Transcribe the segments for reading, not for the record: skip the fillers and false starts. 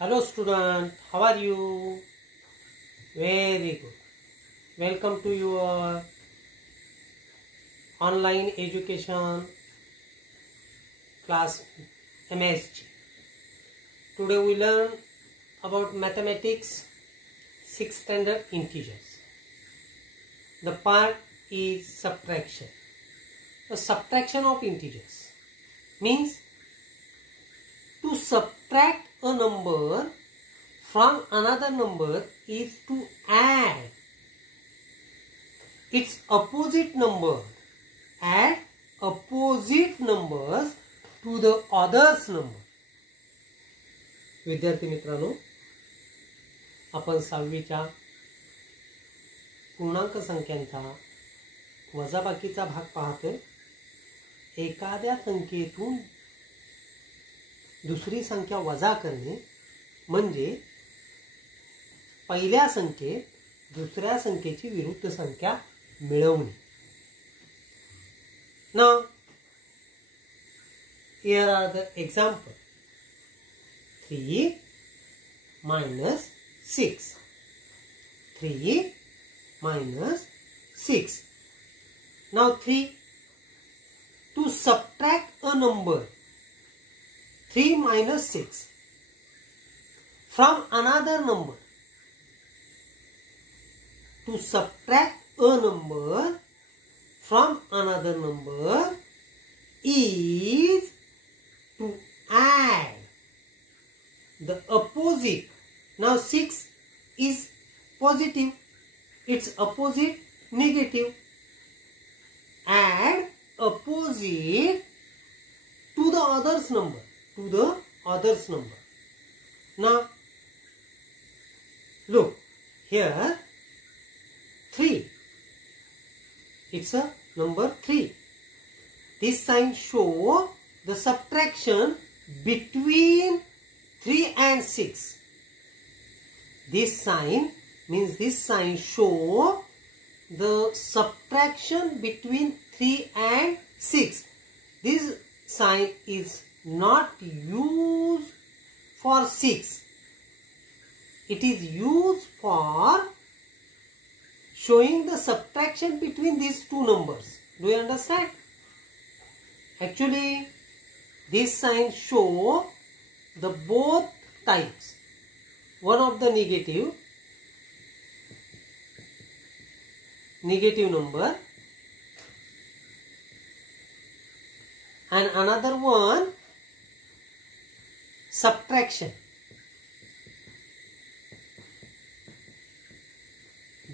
Hello student, how are you? Very good. Welcome to your online education class MSG. Today we learn about mathematics 6th standard integers. The part is subtraction. The subtraction of integers means to subtract a number from another number is to add its opposite number. Add opposite numbers to the others number. विद्यार्थी मित्रांनो, आपण 6वीच्या पूर्णांक संख्यांचा वजाबाकीचा भाग पाहतोय. एखाद्या संख्येतून दुसरी संख्या वजा करणे म्हणजे पहिल्या संख्येत दुसऱ्या संख्येची विरुद्ध संख्या मिळवणे. Now here are the example. 3 minus 6. 3 minus 6. Now 3. To subtract a number 3 minus 6 from another number. To subtract a number from another number is to add the opposite. Now 6 is positive, its opposite negative. Add opposite to the others number. To the others number. Now look here, 3. It's a number 3. This sign show the subtraction between 3 and 6. This sign means this sign show the subtraction between 3 and 6. This sign is not used for 6. It is used for showing the subtraction between these two numbers. Do you understand? Actually, this sign show the both types. One of the negative number, and another one subtraction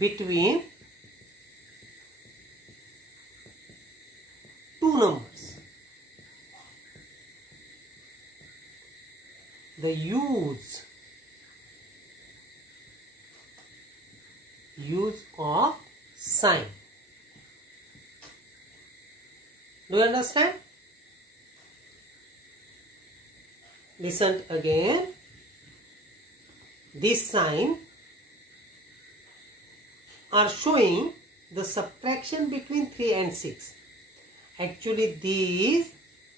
between two numbers. The use of sign. Do you understand? Listen again. This sign are showing the subtraction between 3 and 6. Actually,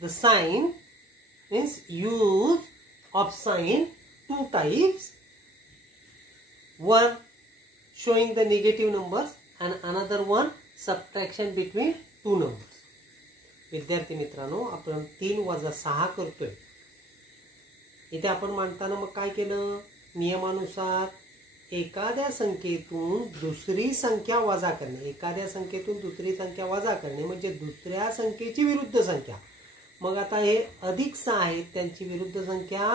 the sign means use of sign two types. One showing the negative numbers and another one subtraction between two numbers. विद्यार्थी मित्रांनो, आपण 3 वजा 6 करतोय. इथे आपण मांडताना मग काय केलं? नियमानुसार एखाद्या संख्येतून दुसरी संख्या वजा करणे. एखाद्या संख्येतून दुसरी संख्या वजा करणे म्हणजे दुसऱ्या संख्येची विरुद्ध संख्या. मग आता हे अधिक 6 आहेत, त्यांची विरुद्ध संख्या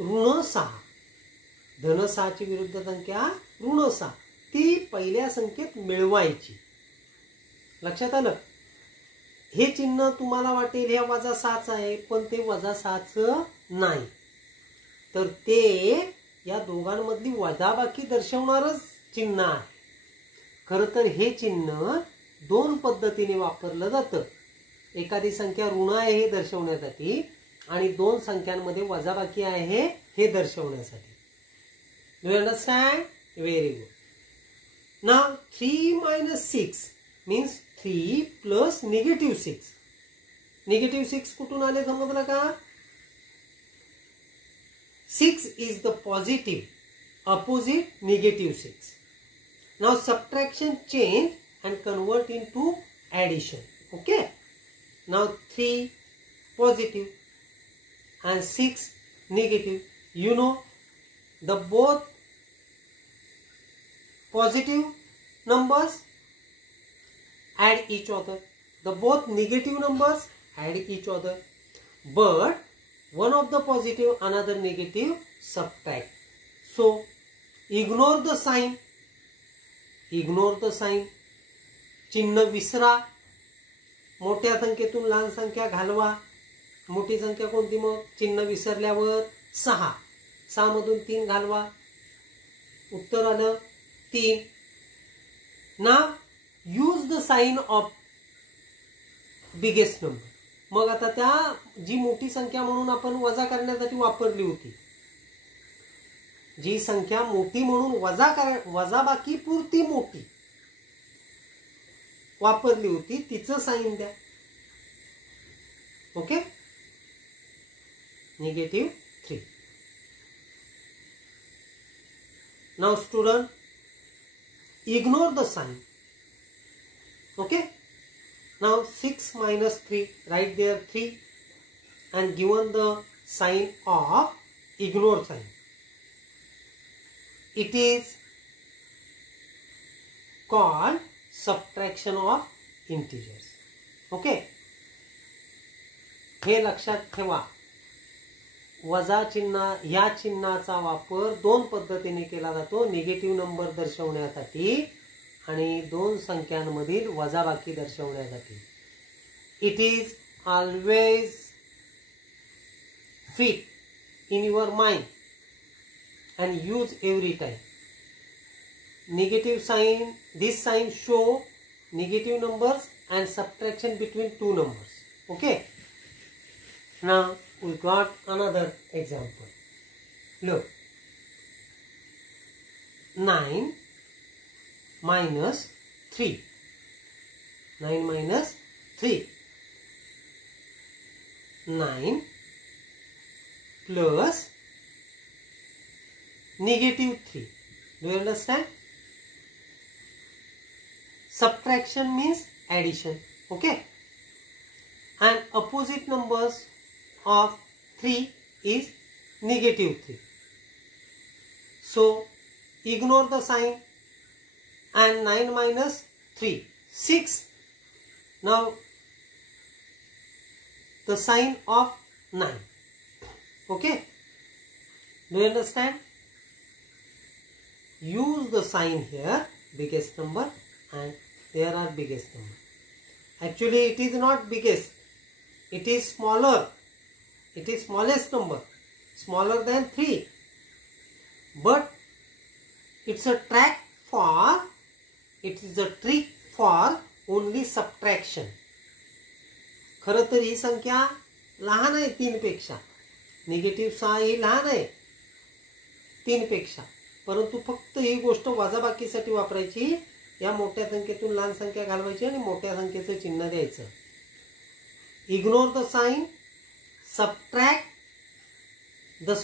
ऋण 6. धन 6 ची विरुद्ध संख्या ऋण 6. ती पहिल्या संख्येत मिळवायची. लक्षात आलं? हे चिन्ह तुम्हाला वाटेल हे वजा 6 आहे, पण ते वजा 6 नाही. तर ते या दोघांमधली वजाबाकी दर्शवणारच चिन्ह आहे. खरं तर हे चिन्ह दोन पद्धतीने वापरलं जातं. एखादी संख्या ऋण आहे हे दर्शवण्यासाठी आणि दोन संख्यांमध्ये वजाबाकी आहे हे दर्शवण्यासाठी. Do you understand? Very good. Now 3 minus 6 means 3 plus negative 6. Negative 6 कुठून आले समजलं का? 6 is the positive, opposite negative 6. Now subtraction change and convert into addition. Okay. Now 3 positive and 6 negative. You know, the both positive numbers add each other. The both negative numbers add each other. But one of the positive, another negative, subtract. So ignore the sign. Ignore the sign. चिन्ह विसरा. मोठ्या संख्येतून लहान संख्या घालवा. मोठी संख्या कोणती मग? चिन्ह विसरल्यावर 6. 6 मधून 3 घालवा. उत्तर आलं 3. Now use the sign of biggest number. मग आता त्या जी मोठी संख्या म्हणून आपण वजा करण्यासाठी वापरली होती, जी संख्या मोठी म्हणून वजाबाकी पुरती मोठी वापरली होती तिचं साइन द्या. Okay. -3. Now student, ignore the sign. Okay. Now 6 minus 3, write there 3 and given the sign of ignore sign. It is called subtraction of integers. Okay. हे लक्षात ठेवा. वजा चिन्ह, या चिन्हाचा वापर दोन पद्धतीने केला जातो. निगेटिव्ह नंबर दर्शवण्यासाठी आणि दोन संख्यांमधील वजाबाकी दर्शवण्यासाठी. It is always fit in your mind and use every time. Negative sign, this sign show negative numbers and subtraction between two numbers. Okay. Now we got another example. Look. 9 minus 3. 9 minus 3. 9 plus -3. Do you understand? Subtraction means addition. Okay. And opposite numbers of 3 is -3. So ignore the sign and 9 minus 3, 6. Now the sign of 9. Okay. Do you understand? Use the sign here, biggest number, and there are biggest number. Actually it is not biggest, it is smaller. It is smallest number, smaller than 3. But it's a trick for only subtraction. खरं तर ही संख्या लहान आहे 3 पेक्षा. Negative 6 ही लहान आहे 3 पेक्षा. परंतु फक्त ही गोष्ट वजाबाकीसाठी वापरायची. या मोठ्या संख्येतून लहान संख्या घालवायची आणि मोठ्या संख्येचं चिन्ह द्यायचं. Ignore the sign, subtract the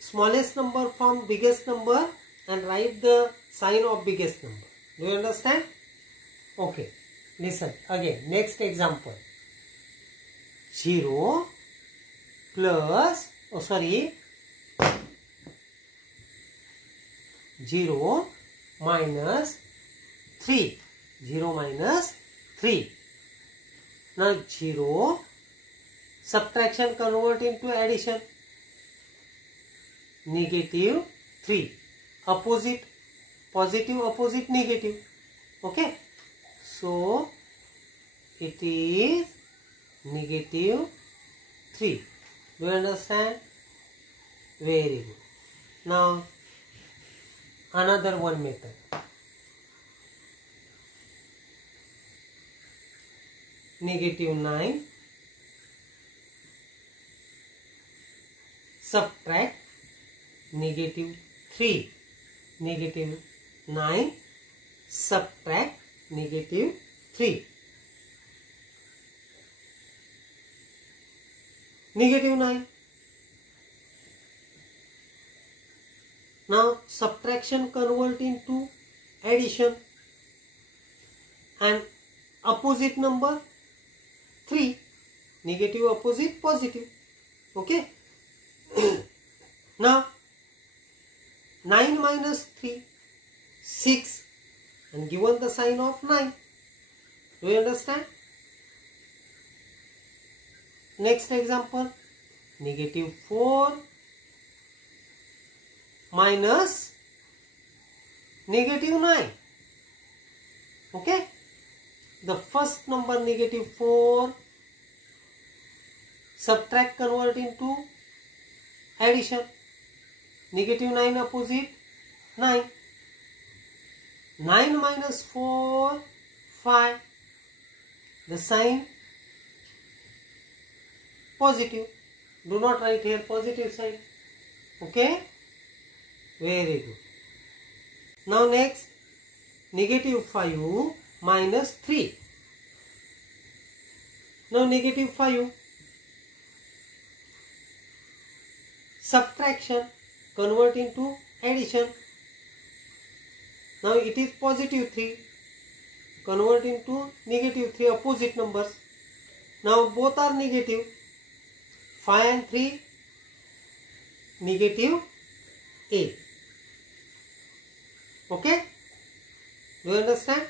smallest number from biggest number and write the sign of biggest number. Do you understand? Okay. Listen again. Next example. 0 plus 0 minus 3. 0 minus 3. Now 0 subtraction convert into addition. -3. Opposite positive, opposite negative. Okay. So it is -3. Do you understand? Very good. Now another one method. -9 subtract -3. -9 subtract -3. -9 Now subtraction convert into addition, and opposite number 3, negative opposite positive. Okay. Now 9 minus 3, 6, and given the sign of 9. Do you understand? Next example, negative 4 minus negative 9. Okay. The first number negative 4, subtract convert into addition. Negative 9 opposite 9. 9 minus 4, 5. The sign positive. Do not write here positive sign. Okay. Very good. Now next, negative 5 minus 3. Now negative 5. Subtraction convert into addition. Now it is positive 3. Convert into negative 3, opposite numbers. Now both are negative. 5 and 3, negative 8. Okay? Do you understand?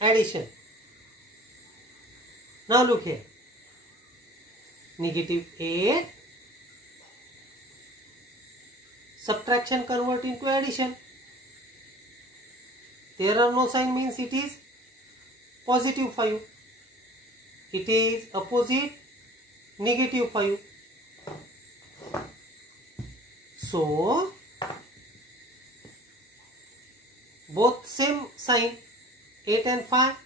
Addition. Now look here. Negative 8. Subtraction convert into addition. There are no sign means it is positive 5. It is opposite negative 5. So both same sign, 8 and 5,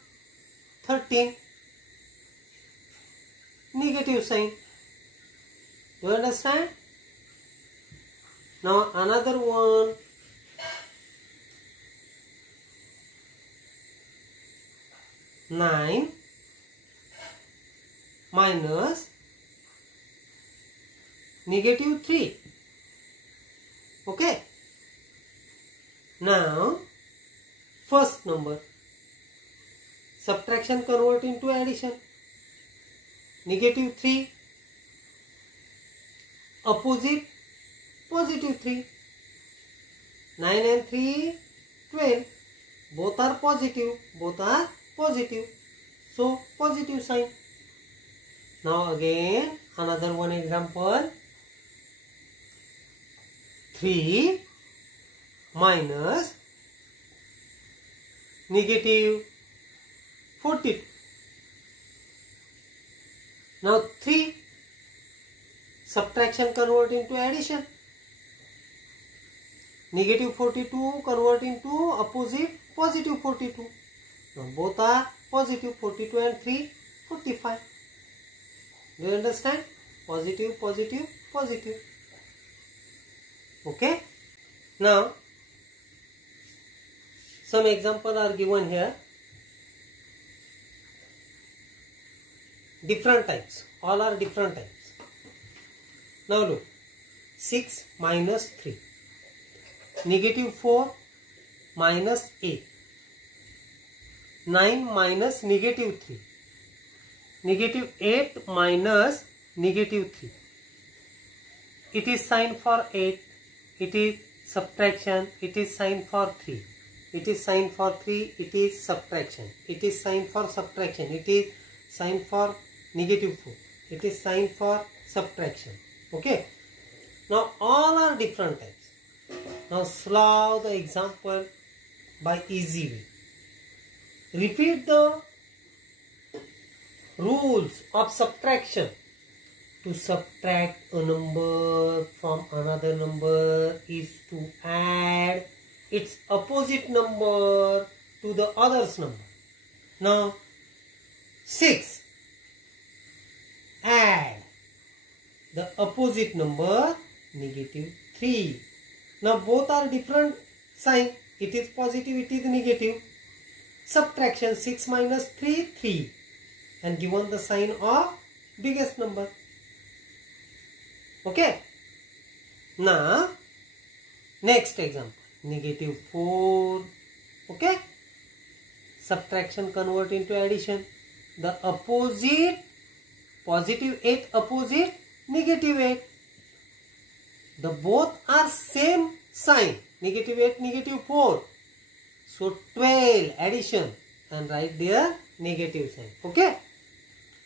13, negative sign. Do you understand? Now another one, nine minus negative 3. Okay. Now first number, subtraction convert into addition. Negative 3 opposite positive 3. 9 and 3, 12. Both are positive. Both are positive. So positive sign. Now again another one example. 3 minus negative 42. Now 3, subtraction convert into addition. Negative 42 convert into opposite positive 42. Now both are positive, 42 and 3, 45. Do you understand? Positive, positive, positive. Okay. Now some examples are given here. Different types. All are different types. Now look. 6 minus 3. Negative 4 minus 8. 9 minus negative 3. Negative 8 minus negative 3. It is sign for 8. It is subtraction. It is sign for 3. It is sign for 3. It is subtraction. It is sign for subtraction. It is sign for negative 4. It is sign for subtraction. Okay. Now all are different types. Now solve the example by easy way. Repeat the rules of subtraction. To subtract a number from another number is to add its opposite number to the other's number. Now 6. Add the opposite number negative 3. Now both are different sign. It is positive, it is negative. Subtraction, 6 minus 3, 3. And given the sign of biggest number. Okay. Now Next example, negative 4. Okay, subtraction convert into addition. The opposite, positive 8 opposite negative 8. The both are same sign, negative 8, negative 4. So 12 addition and write there negative sign. Okay.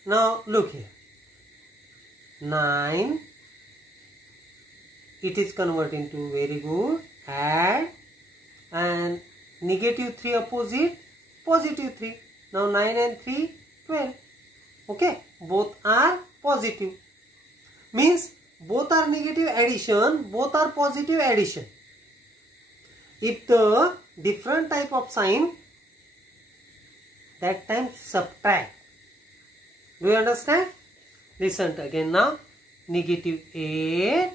Now look here. 9. It is converting to, very good, add, and negative 3 opposite positive 3. Now 9 and 3, 12. Okay. Both are positive. Means both are negative addition, both are positive addition. If the different type of sign, that time subtract. Do you understand? Listen again now. Negative 8.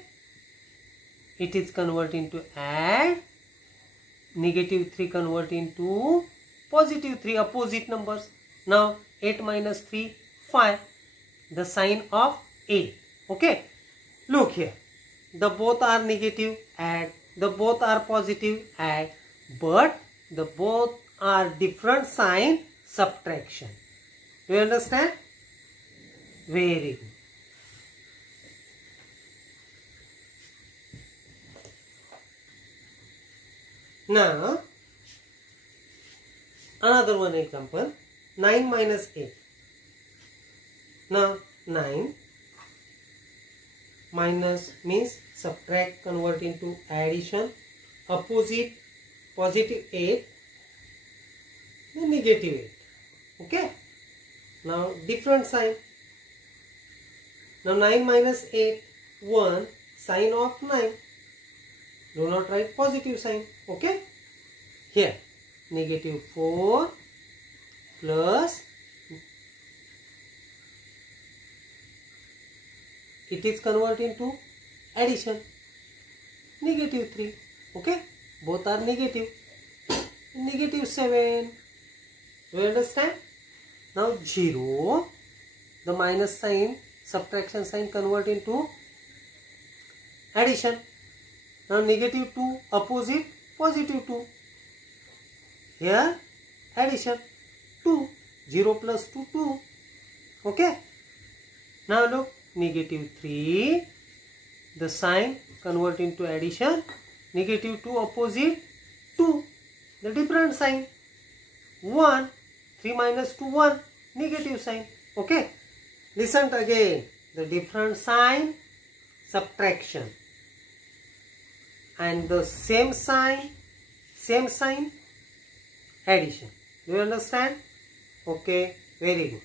It is converting to add. Negative 3 converting to positive 3, opposite numbers. Now 8 minus 3, 5. The sign of 8. Okay. Look here. The both are negative, add. The both are positive, add. But the both are different sign, subtraction. Do you understand? Very good. Now, another one example. 9 minus 8. Now, 9 minus means subtract, convert into addition. Opposite, positive 8, then negative 8. Okay. Now different sign. Now 9 minus 8, 1, sign of 9. Do not write positive sign. Okay. Here, negative 4 plus, it is converting to addition, negative 3. Okay. Both are negative. Negative 7. Do you understand? Now 0, the minus sign, subtraction sign convert into addition. Now negative 2 opposite positive 2. Here addition 2. 0 plus 2, 2. Okay. Now look, negative 3, the sign convert into addition. Negative 2 opposite 2. The different sign. 1. 3 minus 2, 1. Negative sign. Okay. Listen again. The different sign, subtraction. And the same sign, addition. Do you understand? Okay. Very good.